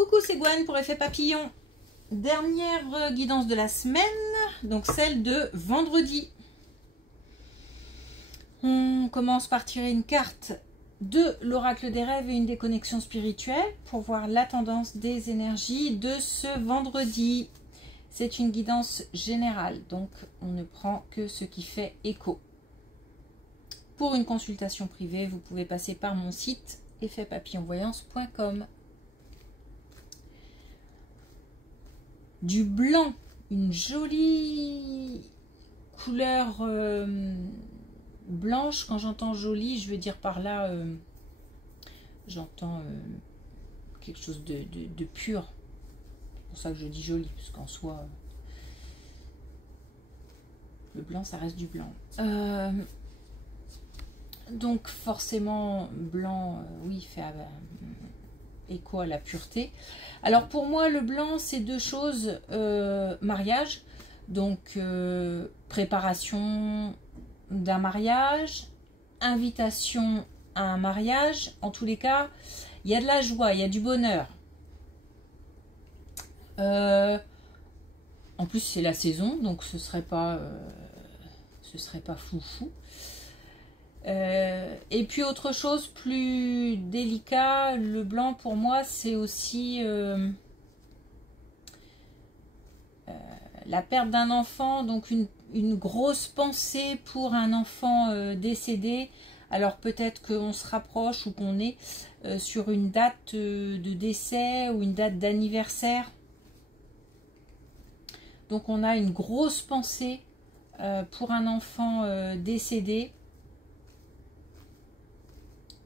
Coucou, c'est Gwen pour Effet Papillon. Dernière guidance de la semaine, donc celle de vendredi. On commence par tirer une carte de l'oracle des rêves et une des connexions spirituelles pour voir la tendance des énergies de ce vendredi. C'est une guidance générale, donc on ne prend que ce qui fait écho. Pour une consultation privée, vous pouvez passer par mon site effetpapillonvoyance.com. Du blanc, une jolie couleur blanche. Quand j'entends jolie, je veux dire par là, j'entends quelque chose de pur. C'est pour ça que je dis joli, parce qu'en soi, le blanc, ça reste du blanc. Donc forcément, blanc, oui, fait écho à la pureté. Alors pour moi, le blanc, c'est deux choses. Mariage, donc préparation d'un mariage, invitation à un mariage. En tous les cas, il y a de la joie, il y a du bonheur. En plus, c'est la saison, donc ce serait pas foufou. Et puis autre chose plus délicat, le blanc pour moi c'est aussi la perte d'un enfant, donc une grosse pensée pour un enfant décédé. Alors peut-être qu'on se rapproche ou qu'on est sur une date de décès ou une date d'anniversaire. Donc on a une grosse pensée pour un enfant décédé.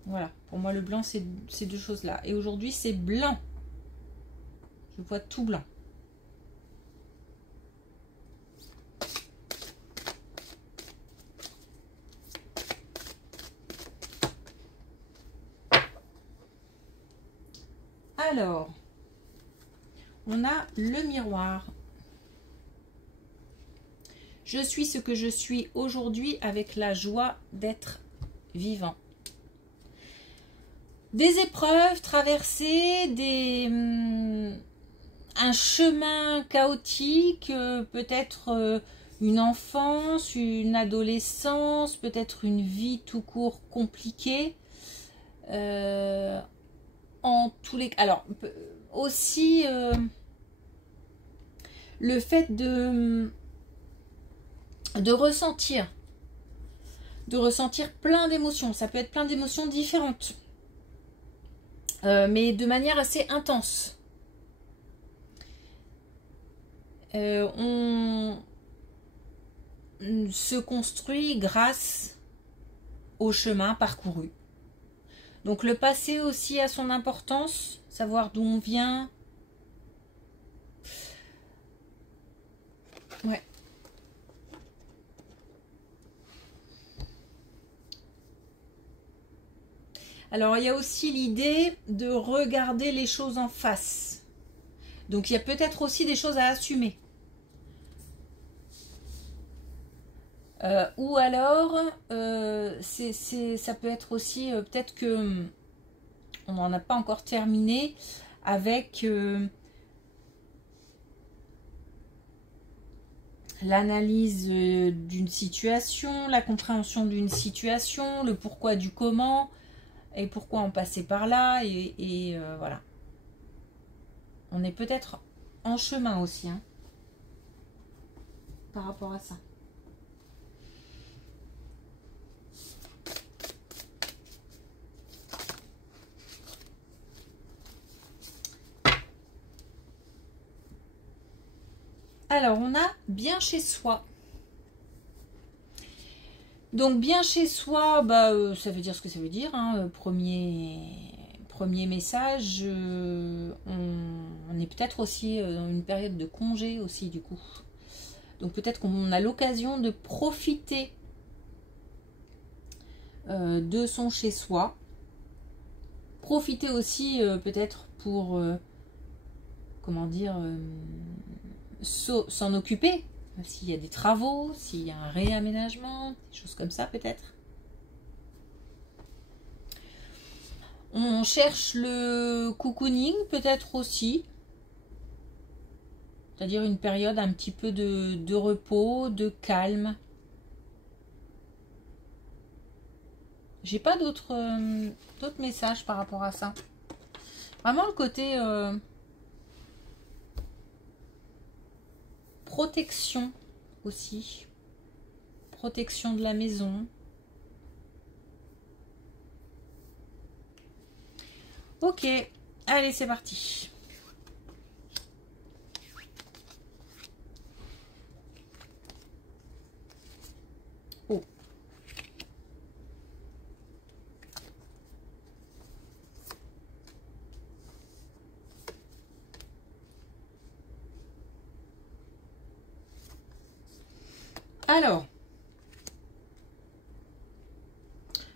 Voilà, pour moi le blanc c'est ces deux choses-là. Et aujourd'hui c'est blanc. Je vois tout blanc. Alors, on a le miroir. Je suis ce que je suis aujourd'hui avec la joie d'être vivant. Des épreuves traversées, un chemin chaotique, peut-être une enfance, une adolescence, peut-être une vie tout court compliquée. En tous les cas, alors aussi le fait de ressentir plein d'émotions. Ça peut être plein d'émotions différentes. Mais de manière assez intense. On se construit grâce au chemin parcouru. Donc le passé aussi a son importance, savoir d'où on vient. Ouais. Alors, il y a aussi l'idée de regarder les choses en face. Donc, il y a peut-être aussi des choses à assumer. Ou alors, ça peut être aussi, peut-être que on n'en a pas encore terminé avec l'analyse d'une situation, la compréhension d'une situation, le pourquoi du comment. Et pourquoi on passait par là, et voilà. On est peut-être en chemin aussi, hein, par rapport à ça. Alors, on a bien chez soi. Donc bien chez soi, ça veut dire ce que ça veut dire. Hein. Premier message, on est peut-être aussi dans une période de congé aussi du coup. Donc peut-être qu'on a l'occasion de profiter de son chez soi. Profiter aussi peut-être pour, comment dire, s'en occuper. S'il y a des travaux, s'il y a un réaménagement, des choses comme ça peut-être. On cherche le cocooning peut-être aussi. C'est-à-dire une période un petit peu de repos, de calme. J'ai pas d'autres messages par rapport à ça. Vraiment le côté protection aussi. Protection de la maison. Ok, allez c'est parti. Oh. Alors,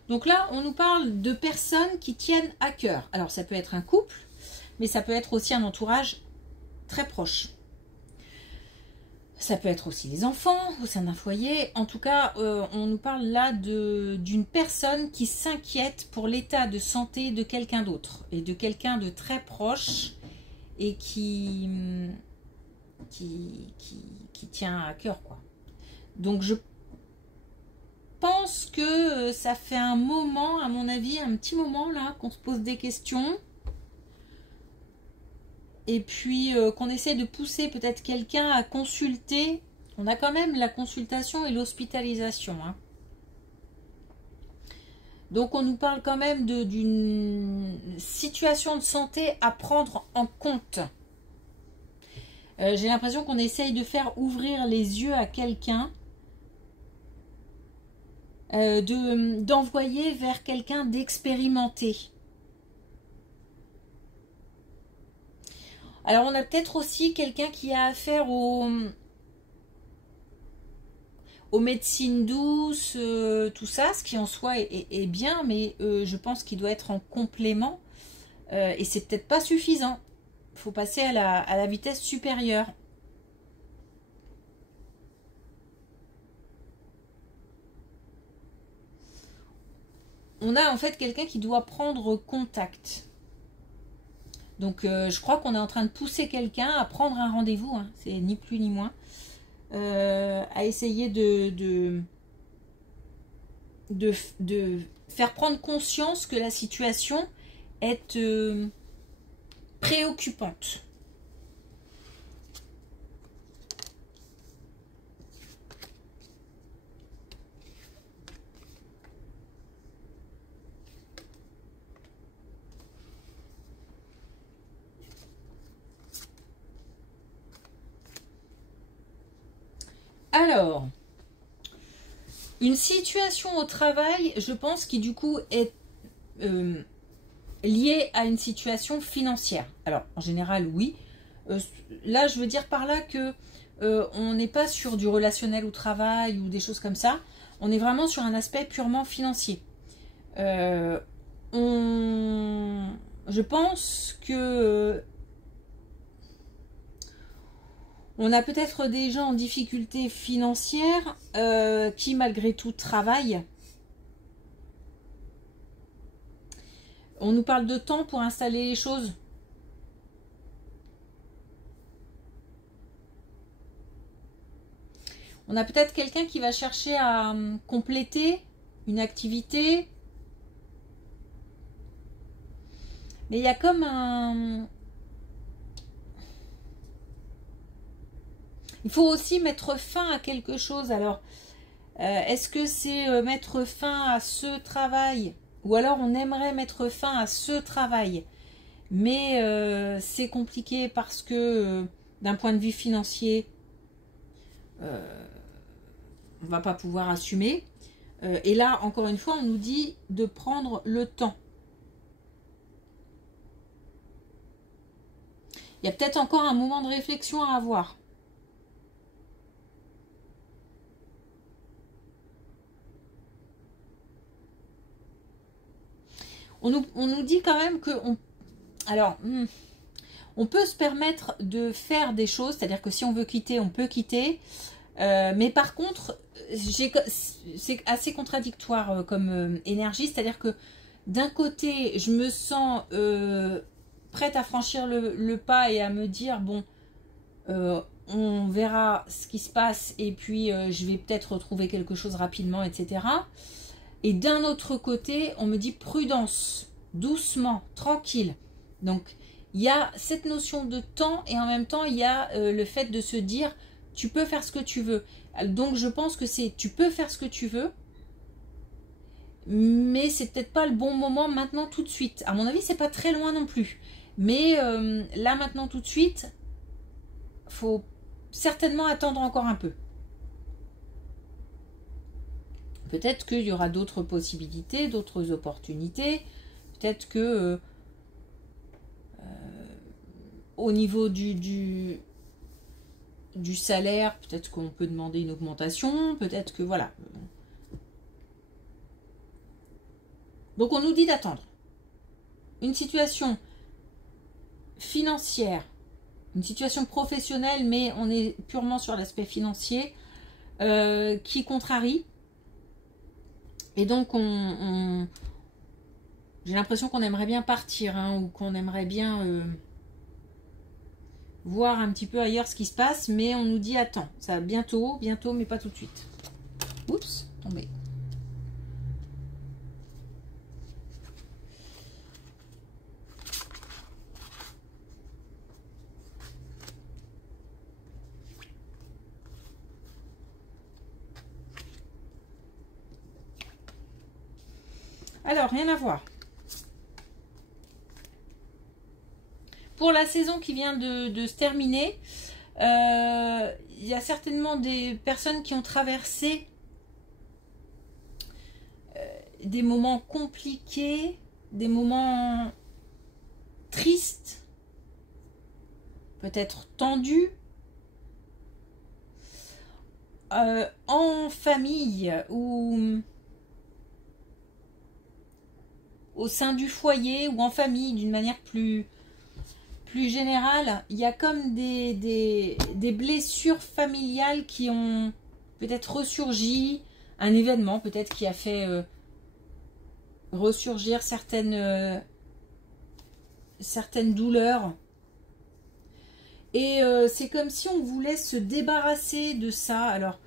donc là, on nous parle de personnes qui tiennent à cœur. Alors, ça peut être un couple, mais ça peut être aussi un entourage très proche. Ça peut être aussi les enfants au sein d'un foyer. En tout cas, on nous parle là d'une personne qui s'inquiète pour l'état de santé de quelqu'un d'autre et de quelqu'un de très proche et qui tient à cœur, quoi. Donc, je pense que ça fait un moment, à mon avis, un petit moment là, qu'on se pose des questions. Et puis qu'on essaie de pousser peut-être quelqu'un à consulter. On a quand même la consultation et l'hospitalisation. Hein. Donc on nous parle quand même d'une situation de santé à prendre en compte. J'ai l'impression qu'on essaye de faire ouvrir les yeux à quelqu'un. D'envoyer vers quelqu'un d'expérimenté. Alors on a peut-être aussi quelqu'un qui a affaire aux médecines douces, tout ça, ce qui en soi est bien, mais je pense qu'il doit être en complément et c'est peut-être pas suffisant. Il faut passer à la vitesse supérieure. On a en fait quelqu'un qui doit prendre contact. Donc je crois qu'on est en train de pousser quelqu'un à prendre un rendez-vous, hein, c'est ni plus ni moins, à essayer de faire prendre conscience que la situation est préoccupante. Alors, une situation au travail, je pense, qui du coup est liée à une situation financière. Alors, en général, oui. Là, je veux dire par là que on n'est pas sur du relationnel au travail ou des choses comme ça. On est vraiment sur un aspect purement financier. Je pense que on a peut-être des gens en difficulté financière qui malgré tout travaillent. On nous parle de temps pour installer les choses. On a peut-être quelqu'un qui va chercher à compléter une activité. Mais il y a comme un... Il faut aussi mettre fin à quelque chose. Alors, est-ce que c'est mettre fin à ce travail? Ou alors on aimerait mettre fin à ce travail. Mais c'est compliqué parce que d'un point de vue financier, on ne va pas pouvoir assumer. Et là, encore une fois, on nous dit de prendre le temps. Il y a peut-être encore un moment de réflexion à avoir. On nous dit quand même que on peut se permettre de faire des choses, c'est-à-dire que si on veut quitter, on peut quitter. Mais par contre, c'est assez contradictoire comme énergie, c'est-à-dire que d'un côté, je me sens prête à franchir le pas et à me dire, bon, on verra ce qui se passe et puis je vais peut-être retrouver quelque chose rapidement, etc. Et d'un autre côté, on me dit prudence, doucement, tranquille. Donc, il y a cette notion de temps et en même temps, il y a le fait de se dire, tu peux faire ce que tu veux. Donc, je pense que c'est, tu peux faire ce que tu veux, mais c'est peut-être pas le bon moment maintenant tout de suite. À mon avis, c'est pas très loin non plus. Mais là, maintenant tout de suite, faut certainement attendre encore un peu. Peut-être qu'il y aura d'autres possibilités, d'autres opportunités. Peut-être que au niveau du salaire, peut-être qu'on peut demander une augmentation. Peut-être que voilà. Donc on nous dit d'attendre. Une situation financière, une situation professionnelle, mais on est purement sur l'aspect financier, qui contrarie. Et donc, j'ai l'impression qu'on aimerait bien partir, hein, ou qu'on aimerait bien voir un petit peu ailleurs ce qui se passe, mais on nous dit attends, ça va bientôt, mais pas tout de suite. Oups, tombé. Alors, rien à voir. Pour la saison qui vient de se terminer, il y a certainement des personnes qui ont traversé des moments compliqués, des moments tristes, peut-être tendus, en famille ou au sein du foyer ou en famille d'une manière plus générale. Il y a comme des blessures familiales qui ont peut-être ressurgi, un événement peut-être qui a fait ressurgir certaines douleurs. Et c'est comme si on voulait se débarrasser de ça. Alors,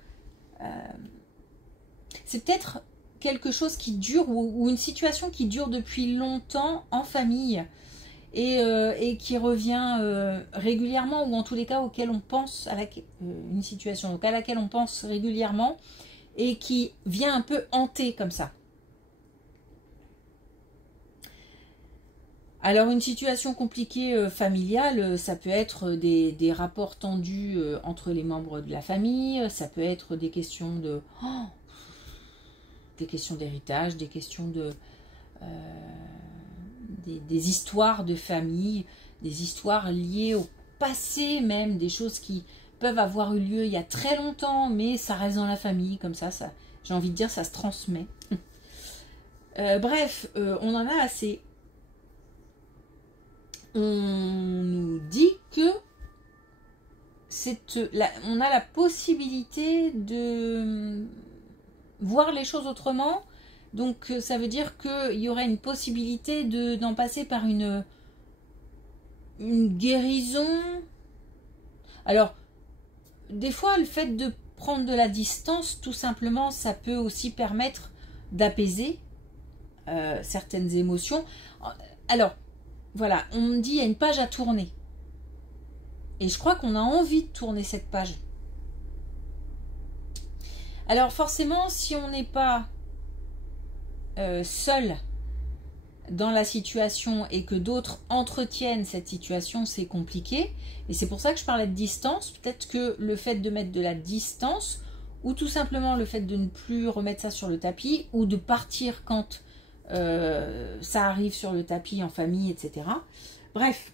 c'est peut-être quelque chose qui dure ou une situation qui dure depuis longtemps en famille et qui revient régulièrement, ou en tous les cas auquel on pense, une situation à laquelle on pense régulièrement et qui vient un peu hanter comme ça. Alors une situation compliquée familiale, ça peut être des rapports tendus entre les membres de la famille, ça peut être des questions des questions d'héritage, des questions des histoires de famille, des histoires liées au passé même, des choses qui peuvent avoir eu lieu il y a très longtemps, mais ça reste dans la famille, comme ça j'ai envie de dire, ça se transmet. Bref, on en a assez. On nous dit que on a la possibilité de voir les choses autrement. Donc ça veut dire qu'il y aurait une possibilité d'en passer par une guérison. Alors, des fois, le fait de prendre de la distance, tout simplement, ça peut aussi permettre d'apaiser certaines émotions. Alors, voilà, on me dit il y a une page à tourner. Et je crois qu'on a envie de tourner cette page. Alors forcément, si on n'est pas seul dans la situation et que d'autres entretiennent cette situation, c'est compliqué. Et c'est pour ça que je parlais de distance. Peut-être que le fait de mettre de la distance, ou tout simplement le fait de ne plus remettre ça sur le tapis, ou de partir quand ça arrive sur le tapis en famille, etc. Bref,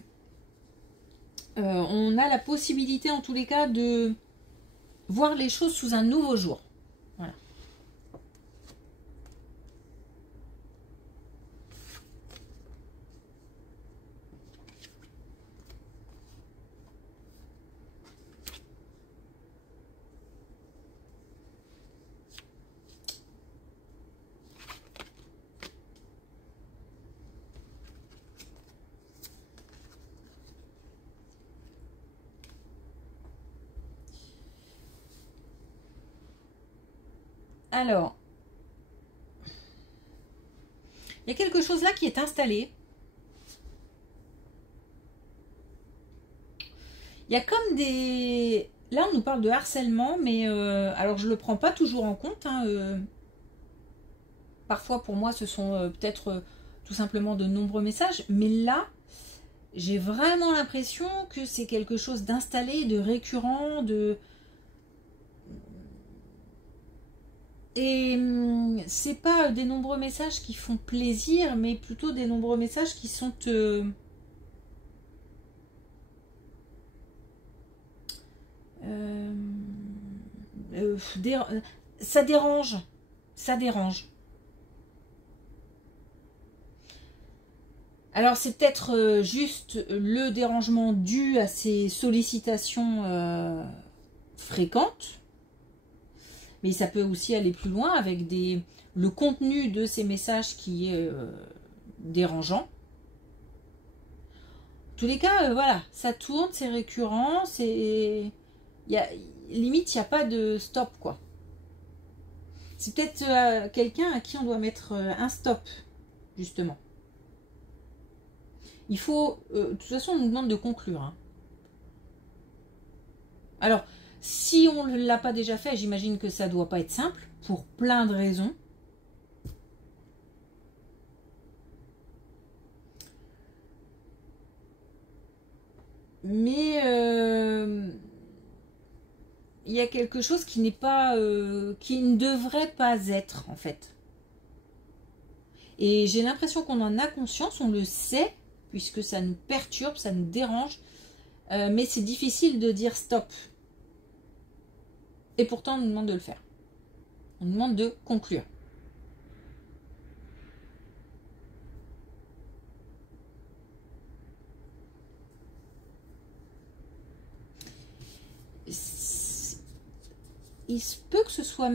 on a la possibilité en tous les cas de voir les choses sous un nouveau jour. Voilà. Alors, il y a quelque chose là qui est installé. Il y a comme des... Là, on nous parle de harcèlement, mais alors je ne le prends pas toujours en compte. Hein, parfois, pour moi, ce sont peut-être tout simplement de nombreux messages. Mais là, j'ai vraiment l'impression que c'est quelque chose d'installé, de récurrent, de... Et c'est pas des nombreux messages qui font plaisir, mais plutôt des nombreux messages qui sont... ça dérange. Ça dérange. Alors c'est peut-être juste le dérangement dû à ces sollicitations fréquentes. Mais ça peut aussi aller plus loin avec le contenu de ces messages qui est dérangeant. En tous les cas, voilà, ça tourne, c'est récurrent, limite, il n'y a pas de stop, quoi. C'est peut-être quelqu'un à qui on doit mettre un stop, justement. Il faut... de toute façon, on nous demande de conclure. Hein. Alors, si on ne l'a pas déjà fait, j'imagine que ça ne doit pas être simple, pour plein de raisons. Mais il y a quelque chose qui n'est pas... qui ne devrait pas être, en fait. Et j'ai l'impression qu'on en a conscience, on le sait, puisque ça nous perturbe, ça nous dérange. Mais c'est difficile de dire stop. Et pourtant, on nous demande de le faire. On nous demande de conclure. Il se peut que ce soit...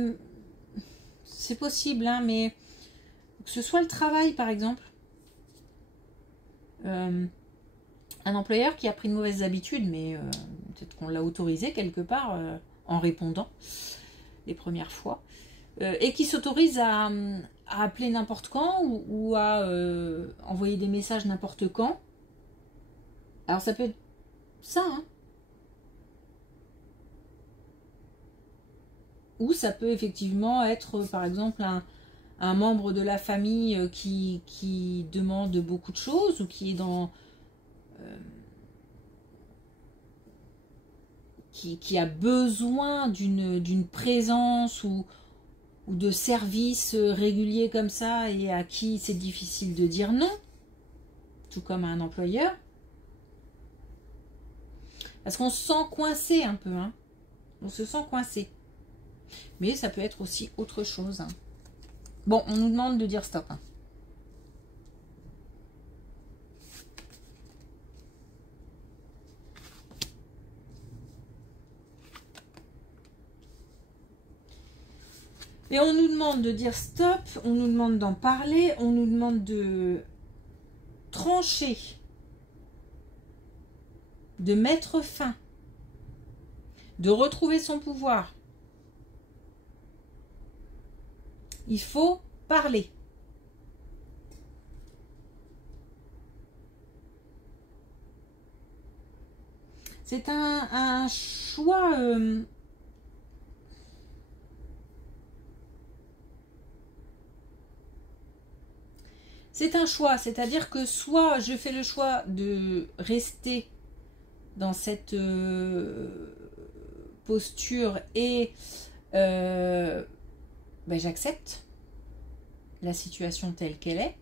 C'est possible, hein, mais... Que ce soit le travail, par exemple. Un employeur qui a pris de mauvaises habitudes, mais peut-être qu'on l'a autorisé quelque part en répondant les premières fois. Et qui s'autorise à appeler n'importe quand ou à envoyer des messages n'importe quand. Alors ça peut être ça, hein. Ou ça peut effectivement être, par exemple, un membre de la famille qui demande beaucoup de choses ou qui est dans... qui a besoin d'une présence ou de services réguliers comme ça et à qui c'est difficile de dire non, tout comme à un employeur. Parce qu'on se sent coincé un peu, hein. On se sent coincé. Mais ça peut être aussi autre chose. Hein. Bon, on nous demande de dire stop. Hein. Et on nous demande de dire stop, on nous demande d'en parler, on nous demande de trancher, de mettre fin, de retrouver son pouvoir. Il faut parler. C'est un choix... c'est un choix, c'est-à-dire que soit je fais le choix de rester dans cette posture et ben, j'accepte la situation telle qu'elle est.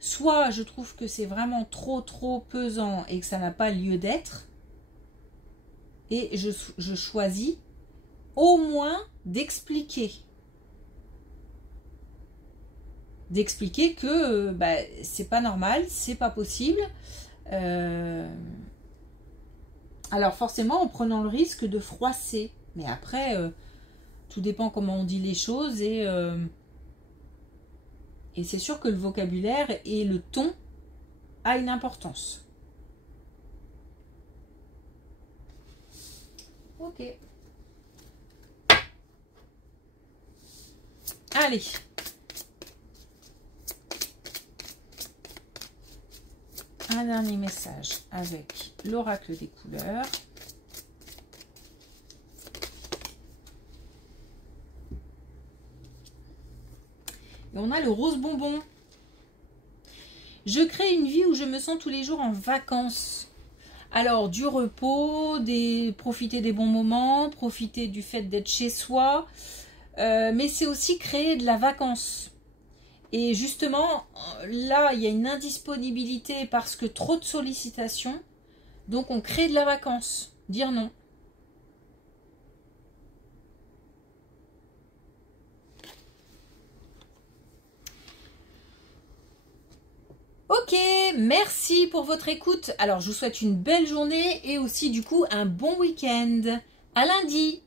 Soit je trouve que c'est vraiment trop pesant et que ça n'a pas lieu d'être. Et je choisis au moins d'expliquer. D'expliquer que bah, c'est pas normal, c'est pas possible. Alors forcément en prenant le risque de froisser. Mais après, tout dépend comment on dit les choses et c'est sûr que le vocabulaire et le ton a une importance. Ok. Allez. Un dernier message avec l'oracle des couleurs. Et on a le rose bonbon. Je crée une vie où je me sens tous les jours en vacances. Alors, du repos, profiter des bons moments, profiter du fait d'être chez soi. Mais c'est aussi créer de la vacance. Et justement, là, il y a une indisponibilité parce que trop de sollicitations. Donc, on crée de la vacance. Dire non. Ok, merci pour votre écoute. Alors, je vous souhaite une belle journée et aussi, du coup, un bon week-end. À lundi!